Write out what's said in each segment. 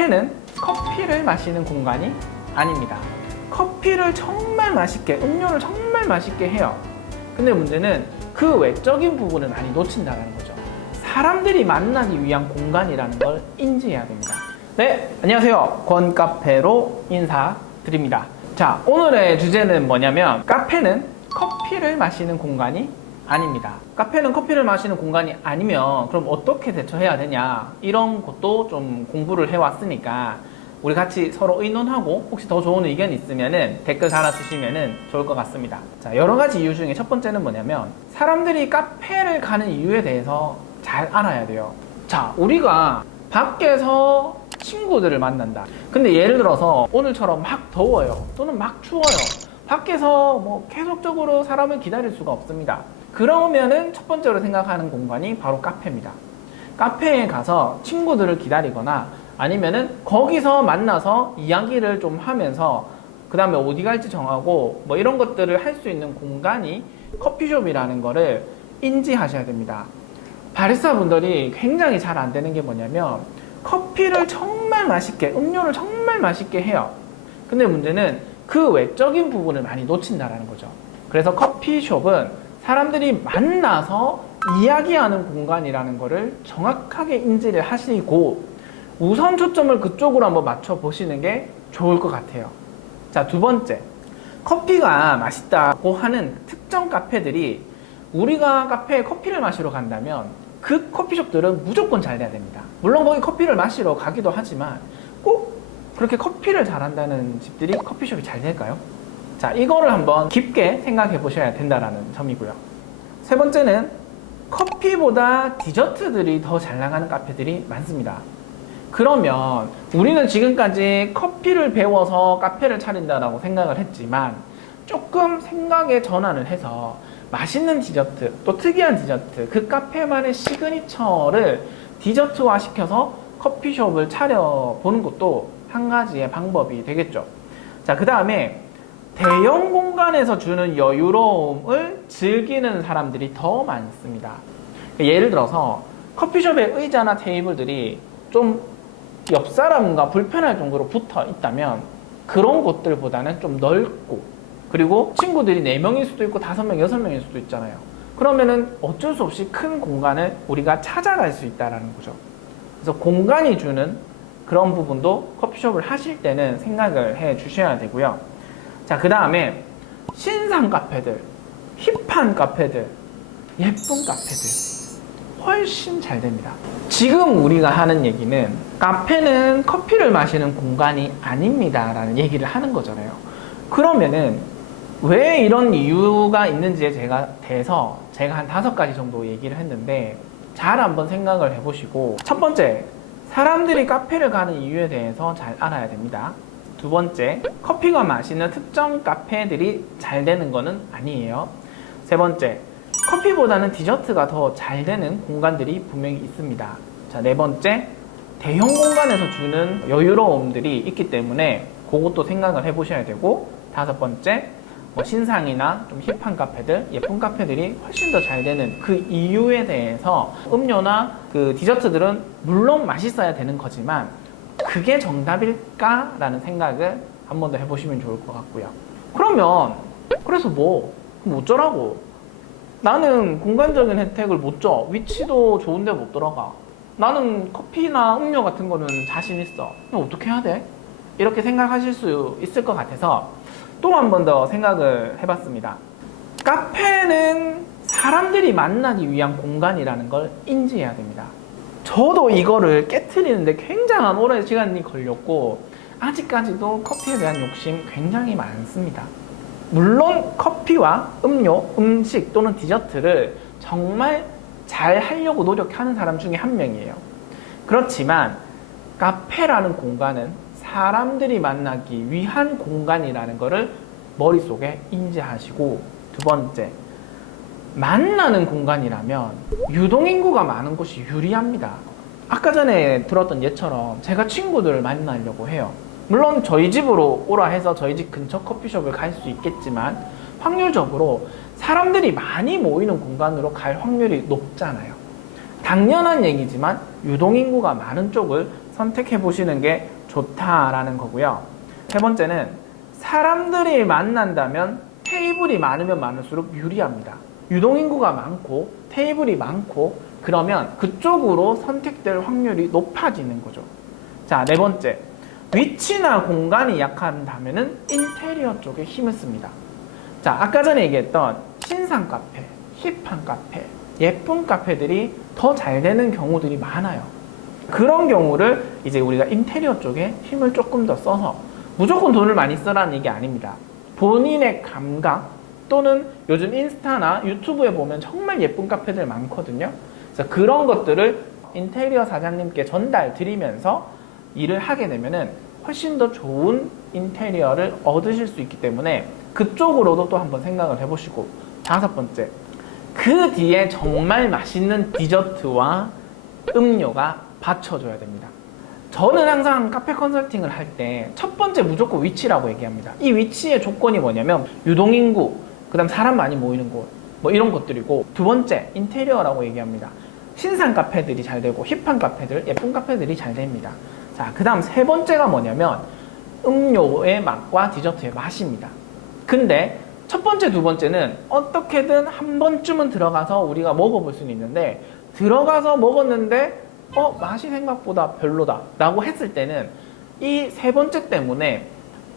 카페는 커피를 마시는 공간이 아닙니다. 커피를 정말 맛있게, 음료를 정말 맛있게 해요. 근데 문제는 그 외적인 부분을 많이 놓친다는 거죠. 사람들이 만나기 위한 공간이라는 걸 인지해야 됩니다. 네, 안녕하세요. 권카페로 인사드립니다. 자, 오늘의 주제는 뭐냐면 카페는 커피를 마시는 공간이 아닙니다. 카페는 커피를 마시는 공간이 아니면 그럼 어떻게 대처해야 되냐 이런 것도 좀 공부를 해왔으니까 우리 같이 서로 의논하고 혹시 더 좋은 의견 있으면은 댓글 달아주시면은 좋을 것 같습니다. 자 여러 가지 이유 중에 첫 번째는 뭐냐면 사람들이 카페를 가는 이유에 대해서 잘 알아야 돼요. 자 우리가 밖에서 친구들을 만난다. 근데 예를 들어서 오늘처럼 막 더워요. 또는 막 추워요. 밖에서 뭐 계속적으로 사람을 기다릴 수가 없습니다. 그러면은 첫 번째로 생각하는 공간이 바로 카페입니다. 카페에 가서 친구들을 기다리거나 아니면은 거기서 만나서 이야기를 좀 하면서 그 다음에 어디 갈지 정하고 뭐 이런 것들을 할 수 있는 공간이 커피숍이라는 거를 인지하셔야 됩니다. 바리스타 분들이 굉장히 잘 안 되는 게 뭐냐면 커피를 정말 맛있게, 음료를 정말 맛있게 해요. 근데 문제는 그 외적인 부분을 많이 놓친다라는 거죠. 그래서 커피숍은 사람들이 만나서 이야기하는 공간이라는 거를 정확하게 인지를 하시고 우선 초점을 그쪽으로 한번 맞춰 보시는 게 좋을 것 같아요. 자, 두 번째. 커피가 맛있다고 하는 특정 카페들이 우리가 카페에 커피를 마시러 간다면 그 커피숍들은 무조건 잘 돼야 됩니다. 물론 거기 커피를 마시러 가기도 하지만 꼭 그렇게 커피를 잘한다는 집들이 커피숍이 잘 될까요? 자, 이거를 한번 깊게 생각해 보셔야 된다는 점이고요. 세 번째는 커피보다 디저트들이 더 잘 나가는 카페들이 많습니다. 그러면 우리는 지금까지 커피를 배워서 카페를 차린다라고 생각을 했지만 조금 생각의 전환을 해서 맛있는 디저트 또 특이한 디저트 그 카페만의 시그니처를 디저트화 시켜서 커피숍을 차려보는 것도 한 가지의 방법이 되겠죠. 자, 그 다음에 대형 공간에서 주는 여유로움을 즐기는 사람들이 더 많습니다. 예를 들어서 커피숍의 의자나 테이블들이 좀 옆 사람과 불편할 정도로 붙어 있다면 그런 곳들보다는 좀 넓고 그리고 친구들이 4명일 수도 있고 5명, 6명일 수도 있잖아요. 그러면은 어쩔 수 없이 큰 공간을 우리가 찾아갈 수 있다라는 거죠. 그래서 공간이 주는 그런 부분도 커피숍을 하실 때는 생각을 해 주셔야 되고요. 자, 그 다음에 신상 카페들, 힙한 카페들, 예쁜 카페들. 훨씬 잘 됩니다. 지금 우리가 하는 얘기는 카페는 커피를 마시는 공간이 아닙니다. 라는 얘기를 하는 거잖아요. 그러면은 왜 이런 이유가 있는지에 제가 대해서 제가 한 다섯 가지 정도 얘기를 했는데 잘 한번 생각을 해보시고 첫 번째 사람들이 카페를 가는 이유에 대해서 잘 알아야 됩니다. 두 번째 커피가 마시는 특정 카페들이 잘 되는 거는 아니에요. 세 번째 커피보다는 디저트가 더 잘 되는 공간들이 분명히 있습니다. 자, 네 번째 대형 공간에서 주는 여유로움들이 있기 때문에 그것도 생각을 해보셔야 되고 다섯 번째 뭐 신상이나 좀 힙한 카페들, 예쁜 카페들이 훨씬 더 잘 되는 그 이유에 대해서 음료나 그 디저트들은 물론 맛있어야 되는 거지만 그게 정답일까라는 생각을 한 번 더 해보시면 좋을 것 같고요. 그러면 그래서 뭐 그럼 어쩌라고? 나는 공간적인 혜택을 못 줘. 위치도 좋은데 못 들어가. 나는 커피나 음료 같은 거는 자신 있어. 그럼 어떻게 해야 돼? 이렇게 생각하실 수 있을 것 같아서 또 한 번 더 생각을 해봤습니다. 카페는 사람들이 만나기 위한 공간이라는 걸 인지해야 됩니다. 저도 이거를 깨트리는데 굉장한 오랜 시간이 걸렸고 아직까지도 커피에 대한 욕심 굉장히 많습니다. 물론 커피와 음료, 음식 또는 디저트를 정말 잘 하려고 노력하는 사람 중에 한 명이에요. 그렇지만 카페라는 공간은 사람들이 만나기 위한 공간이라는 것을 머릿속에 인지하시고 두 번째, 만나는 공간이라면 유동인구가 많은 곳이 유리합니다. 아까 전에 들었던 예처럼 제가 친구들을 만나려고 해요. 물론 저희 집으로 오라 해서 저희 집 근처 커피숍을 갈 수 있겠지만 확률적으로 사람들이 많이 모이는 공간으로 갈 확률이 높잖아요. 당연한 얘기지만 유동인구가 많은 쪽을 선택해 보시는 게 좋다라는 거고요. 세 번째는 사람들이 만난다면 테이블이 많으면 많을수록 유리합니다. 유동인구가 많고 테이블이 많고 그러면 그쪽으로 선택될 확률이 높아지는 거죠. 자, 네 번째. 위치나 공간이 약한다면은 인테리어 쪽에 힘을 씁니다. 자, 아까 전에 얘기했던 신상 카페, 힙한 카페, 예쁜 카페들이 더 잘 되는 경우들이 많아요. 그런 경우를 이제 우리가 인테리어 쪽에 힘을 조금 더 써서 무조건 돈을 많이 쓰라는 얘기 아닙니다. 본인의 감각 또는 요즘 인스타나 유튜브에 보면 정말 예쁜 카페들 많거든요. 그래서 그런 것들을 인테리어 사장님께 전달 드리면서 일을 하게 되면은 훨씬 더 좋은 인테리어를 얻으실 수 있기 때문에 그쪽으로도 또 한번 생각을 해보시고 다섯 번째 그 뒤에 정말 맛있는 디저트와 음료가 받쳐줘야 됩니다. 저는 항상 카페 컨설팅을 할 때 첫 번째 무조건 위치라고 얘기합니다. 이 위치의 조건이 뭐냐면 유동인구, 그 다음 사람 많이 모이는 곳, 뭐 이런 것들이고 두 번째 인테리어라고 얘기합니다. 신상 카페들이 잘 되고 힙한 카페들, 예쁜 카페들이 잘 됩니다. 자, 그 다음 세 번째가 뭐냐면 음료의 맛과 디저트의 맛입니다. 근데 첫 번째, 두 번째는 어떻게든 한 번쯤은 들어가서 우리가 먹어볼 수는 있는데 들어가서 먹었는데 어 맛이 생각보다 별로다 라고 했을 때는 이 세 번째 때문에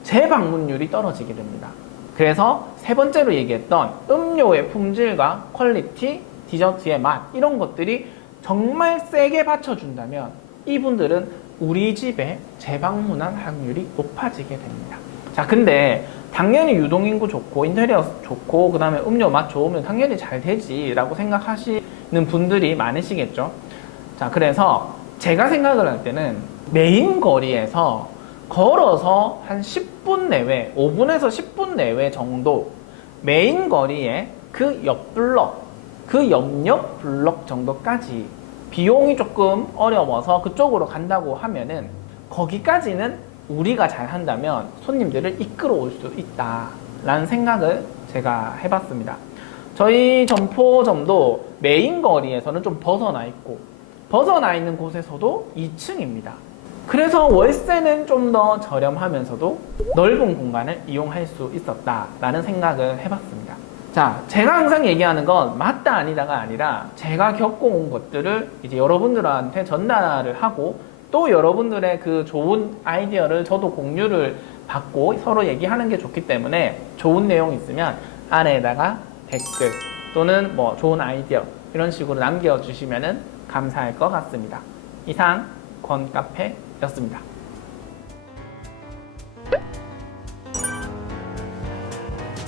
재방문율이 떨어지게 됩니다. 그래서 세 번째로 얘기했던 음료의 품질과 퀄리티, 디저트의 맛 이런 것들이 정말 세게 받쳐준다면 이분들은 우리 집에 재방문한 확률이 높아지게 됩니다. 자, 근데 당연히 유동인구 좋고 인테리어 좋고 그 다음에 음료 맛 좋으면 당연히 잘 되지라고 생각하시는 분들이 많으시겠죠. 자, 그래서 제가 생각을 할 때는 메인 거리에서 걸어서 한 10분 내외, 5분에서 10분 내외 정도 메인 거리에 그 옆 블럭, 그 옆옆 블럭 정도까지 비용이 조금 어려워서 그쪽으로 간다고 하면은 거기까지는 우리가 잘 한다면 손님들을 이끌어 올 수 있다라는 생각을 제가 해봤습니다. 저희 점포점도 메인 거리에서는 좀 벗어나 있고 벗어나 있는 곳에서도 2층입니다. 그래서 월세는 좀 더 저렴하면서도 넓은 공간을 이용할 수 있었다라는 생각을 해봤습니다. 자, 제가 항상 얘기하는 건 맞다 아니다가 아니라 제가 겪어온 것들을 이제 여러분들한테 전달을 하고 또 여러분들의 그 좋은 아이디어를 저도 공유를 받고 서로 얘기하는 게 좋기 때문에 좋은 내용 있으면 아래에다가 댓글 또는 뭐 좋은 아이디어 이런 식으로 남겨주시면 감사할 것 같습니다. 이상 권카페 였습니다.